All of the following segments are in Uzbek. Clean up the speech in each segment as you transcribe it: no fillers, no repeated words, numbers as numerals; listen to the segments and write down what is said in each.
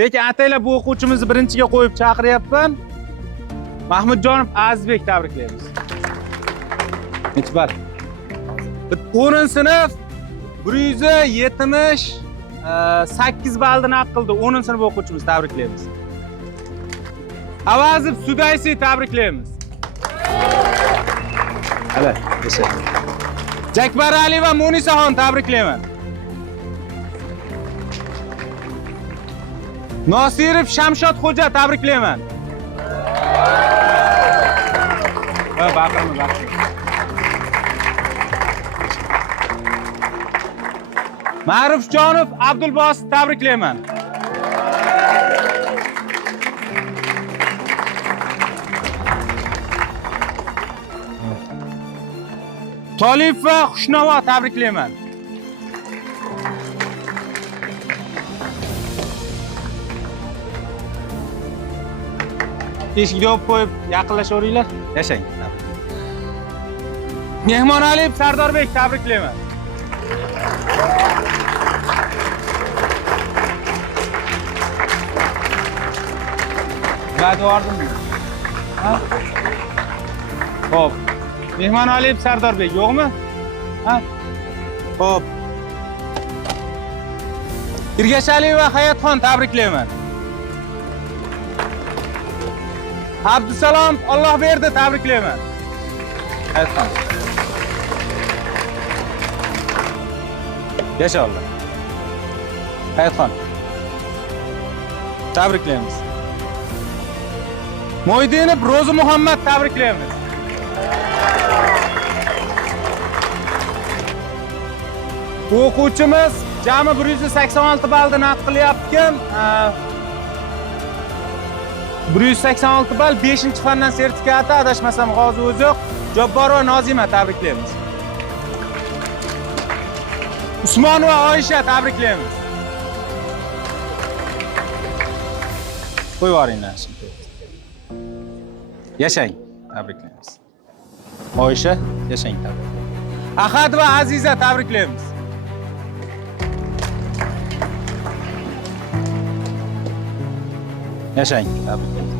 Lekin ataylab bu o'quvchimizni birinchiga qo'yib chaqiryapman. Mahmudjonov Azizbek tabriklaymiz. Necha ball? 10-sinf 178 ballni naqd qildi. 10-sinf o'quvchimiz tabriklaymiz. Avazov Sudaysi tabriklaymiz. Hala, o'sha. Jakbar Ali va Munisaxon tabriklayman. Nosirov Shamshod Xo'ja tabriklayman. Baqirma. Ma'rufjonov Abdulbosit tabriklayman. Tolib va Xushnavo tabriklayman. Eshikni yopib qo'yib yaqinlashaveringlar. Yashang. Mehmon Aliyev Sardorbek tabriklayman. Va'da bordimmi? Ha? Xo'p. Mehmon Aliyev Sardorbek yo'qmi? Ha? Xo'p. Ergashaliyev va Hayotxon tabriklayman. Abdusalom Allohberdi tabriklayman. Hayotxon. Yasha Allah. Hayotxon. Tabriklaymiz. Mo'ydinov Ro'zi Muhammad tabriklaymiz. O'quvchimiz jami 186 ballni naqd qilyapti. 186 ball 5-fandan sertifikati, adashmasam hozir o'zi yo'q. Jabborova Nozima tabriklaymiz. Usmonova Oyisha tabriklaymiz. Qo'yib yuboringlar. Yashang, tabriklaymiz. Oyisha, yashang, tabriklaymiz. Ahad va Aziza tabriklaymiz. Yashang, tabriklaymiz.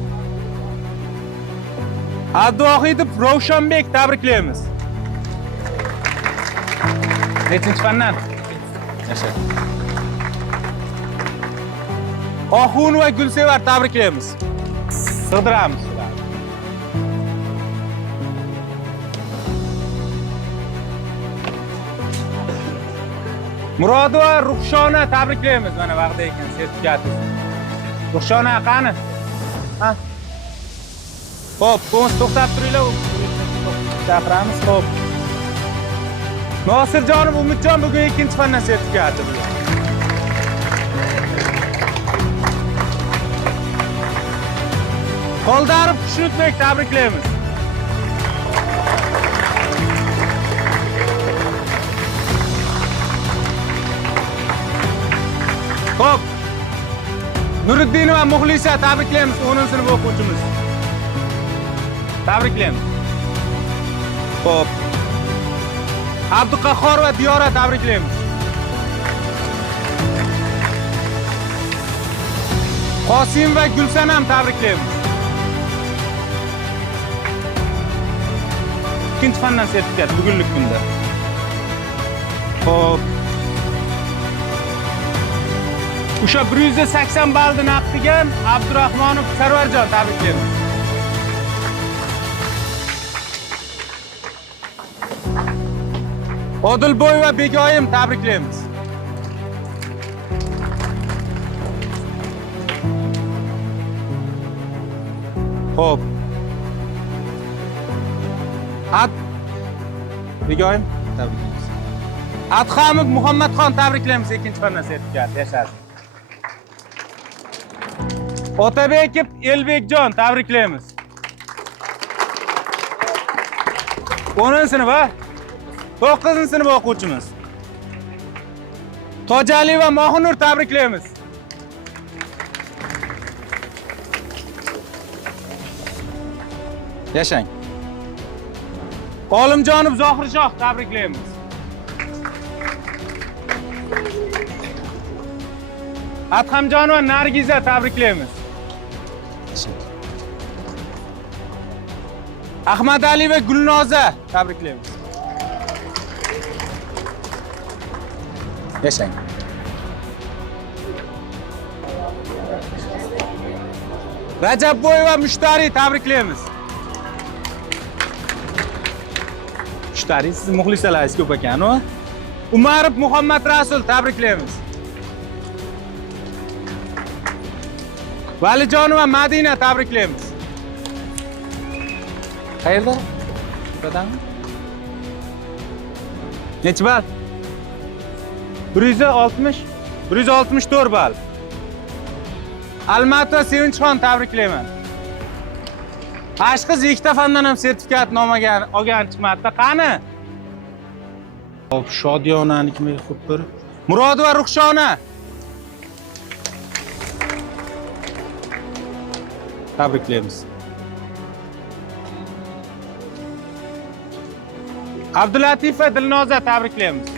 Abduvohidov Ravshanbek tabriklaymiz. Nechinchi fandan? Yashang. Oxun va Gulsevar tabriklaymiz. Sig'diramiz ularni. Murodova Ruxshona tabriklaymiz. Mana vaqtda ekan sertifikati. Ruxshona qani? Ha? Xo'p, qo'ng'iz to'xtab turinglar. Chaqiramiz, xo'p. Nosirjonov Umidjon bugun 2-fandan sertifikati bugun. Qoldarov Xushnudbek tabriklaymiz. Xo'p. Nuriddinova Muxlisa tabriklaymiz, 10-sinf o'quvchimiz. Tabriklaymiz. Xo'p. Abduqahhor va Diyora tabriklaymiz. Qosim va Gulsanam tabriklaymiz. 2-fandan sertifikat bugunlik kunda. Xo'p. O'sha 180 ballni naqd qilgan Abdurahmonov Sarvarjon tabriklaymiz. Odilboy va Begoyim tabriklaymiz. Xo'p. Begoyim tabriklaymiz. Adhamov Muhammadxon tabriklaymiz, 2-fandan sertifikat. Yashasin. Otabekov Elbekjon tabriklaymiz. 10-sinf ha? 9-sinf o'quvchimiz. Tojali va Mohunur tabriklaymiz. Yashang. Olimjonov Zohirshoh tabriklaymiz. Adhamjonova Nargiza tabriklaymiz. Ahmadali va Gulnoza tabriklaymiz. Yashang. Rajabboyeva Mushtari tabriklaymiz. Mushtari siz muxlisalaringiz ko'p ekan, o? Umarov Muhammad Rasul tabriklaymiz. Valijonova Madina tabriklaymiz. Qayerda? Buradami? Necha ball? 160, 164 ball. Almatova Sevinchxon tabriklayman. Ashqiz ikkita fandan ham sertifikat olgan chiqmadi. Qani? Hop, Shodiyonanikimi xuddi bir. Murodova Ruxshona. Tabriklaymiz. Abdulatifova Dilnoza tabriklaymiz.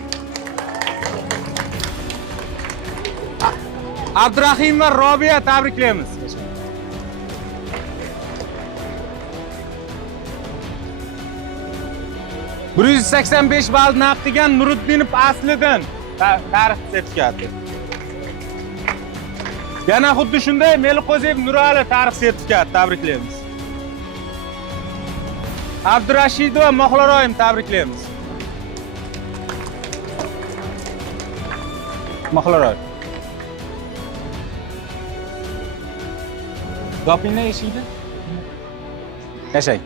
Abdurahimova Robiya tabriklaymiz. 185 ball naqd degan Nuriddinov Asliddin tarix sertifikati. Yana xuddi shunday Meliqo'ziyev Nurali tarix sertifikati tabriklaymiz. Abdurashidova Moxlaroyim tabriklaymiz. Moxlaroy. Gapingni eshitdi? Yashang.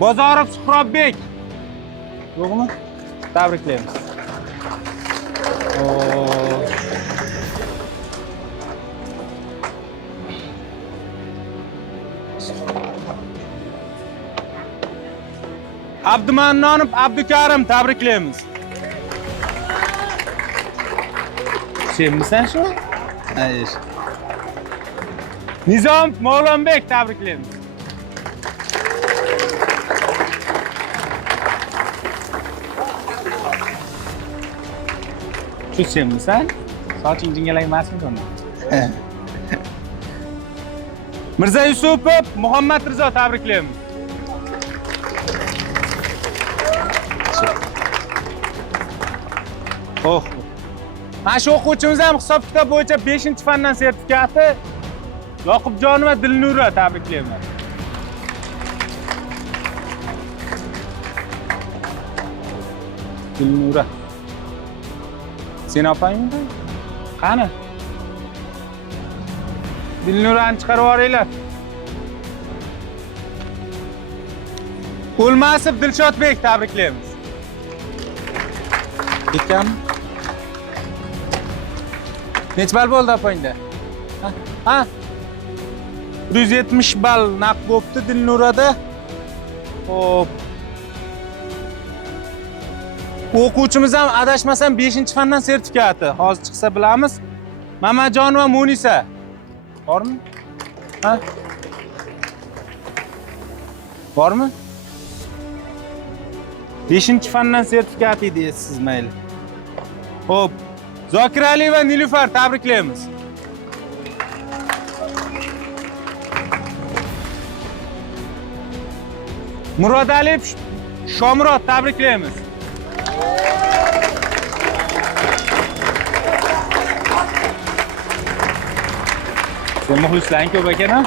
Bozorov Suhrobbek. Yo'qmi? Tabriklaymiz. Abdumannonov Abdukarim tabriklaymiz. Senmisan shu? Hayır. Nizom Mavlonbek tabriklaymiz. Shu senmisan? Soching jingalak emasmi buni? Mirza Yusupov Muhammad Rizo tabriklaymiz. Oh. Mana shu o'quvchimiz ham hisob kitob bo'yicha 5-fandan sertifikati Yoqubjonova Dilnura tabriklayman. Dilnura. Sen opangmi? Qani? Dilnurani chiqarib yuboringlar. O'lmasov Dilshodbek tabriklaymiz. Ketganmi? Necha ball bo'ldi opangda? Ha? 170 ball naqd bo'pti Dilnurada. Xo'p. O'quvchimiz ham adashmasam 5-fandan sertifikati. Hozir chiqsa bilamiz. Mamajonova Munisa. Bormi? Ha? Bormi? 5-fandan sertifikati deysiz mayli. Xo'p. Zokirali va Nilufar tabriklaymiz. Murodaliyev Shomurod tabriklaymiz. Sen muxlislaring ko'p ekan-a?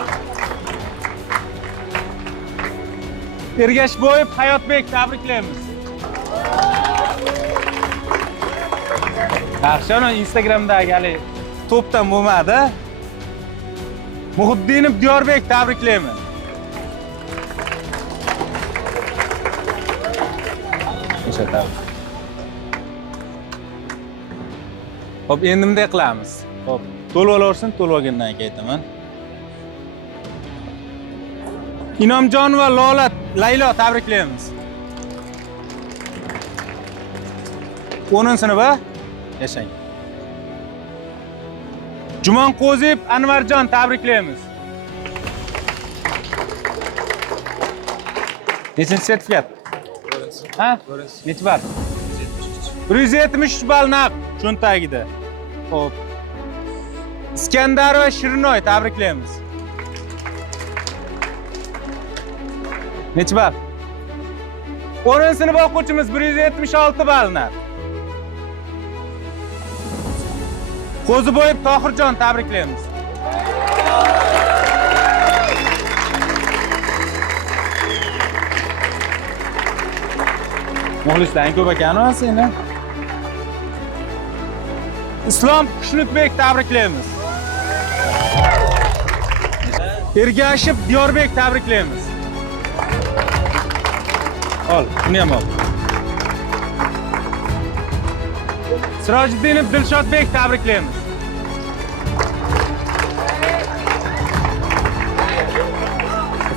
Ergashboyev Hayotbek tabriklaymiz. Yaxshi, Instagramdagi hali to'pdan bo'lmadi. Muhiddinov Diyorbek tabriklayman. O'sha tabrik. Xo'p, endi bunday qilamiz. Xo'p, to'lib olaversin, to'lib olgandan keyin aytaman. Inomjonova Lola Laylo tabriklaymiz. 10-sinf, yashang. Jumonqo'ziyev Anvarjon tabriklaymiz. Nechinchi sertifikat? Ha? Necha ball? 173 ball naqd cho'ntagida. Xo'p. İskender ve Şirinoy tabriklaymiz. Neçi bal? 10 sınıf o'quvchimiz 176 ballar. Qo'ziboyev Tohirjon tabriklaymiz. Muxlislarning ko'p ekan seni. Islom Xushnudbek tabriklaymiz. Ergashev Diyorbek tabriklaymiz. Ol, buni ham ol. Sirojiddinov Dilshodbek tabriklaymiz.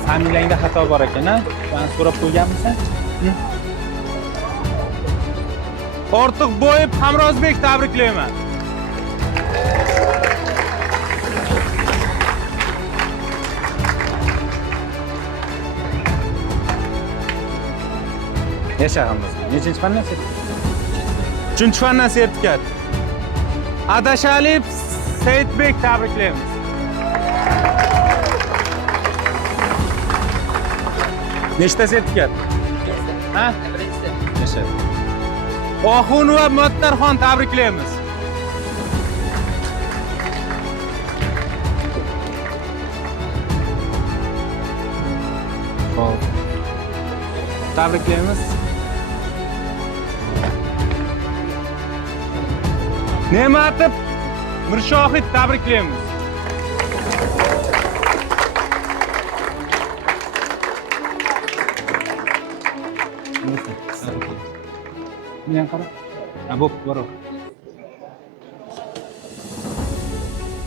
Familiyangda xato bor ekan-a? Ben so'rab qo'yganmisan? Ortiqboyev Hamrozbek tabriklayman. Yasha Hamrozbek. Nechinchi fandan sertifikat? 3-chi fandan sertifikat. Adashaliyev Saidbek tabriklaymiz. Nechta sertifikat? Ha? Yasha. Oxunova Mottarxon tabriklaymiz. Xo'p. Tabriklaymiz. Ne'matov Mirshohid tabriklaymiz. Ne qara? Bo'p, bor.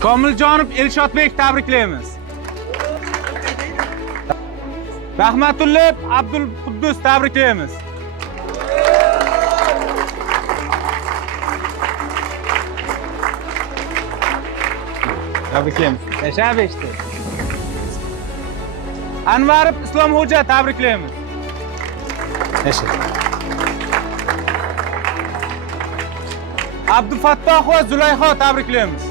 Komiljonov Elshodbek tabriklaymiz. Rahmatullayev Abdulquddus tabriklaymiz. Tabriklaymiz. Yasha beshta. Anvarov Islomxo'ja tabriklaymiz. Yasha. Abdufattoh va Zulayho tabriklaymiz.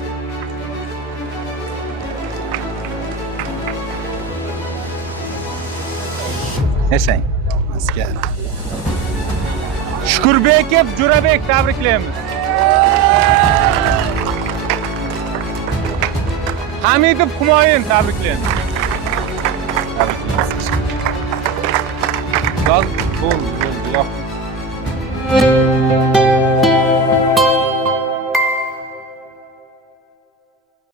Yashang. Askar. Shukurbekov Jo'rabek tabriklaymiz. Hamidov Humoyun tabriklaymiz. Tabriklaymiz. Yo'q.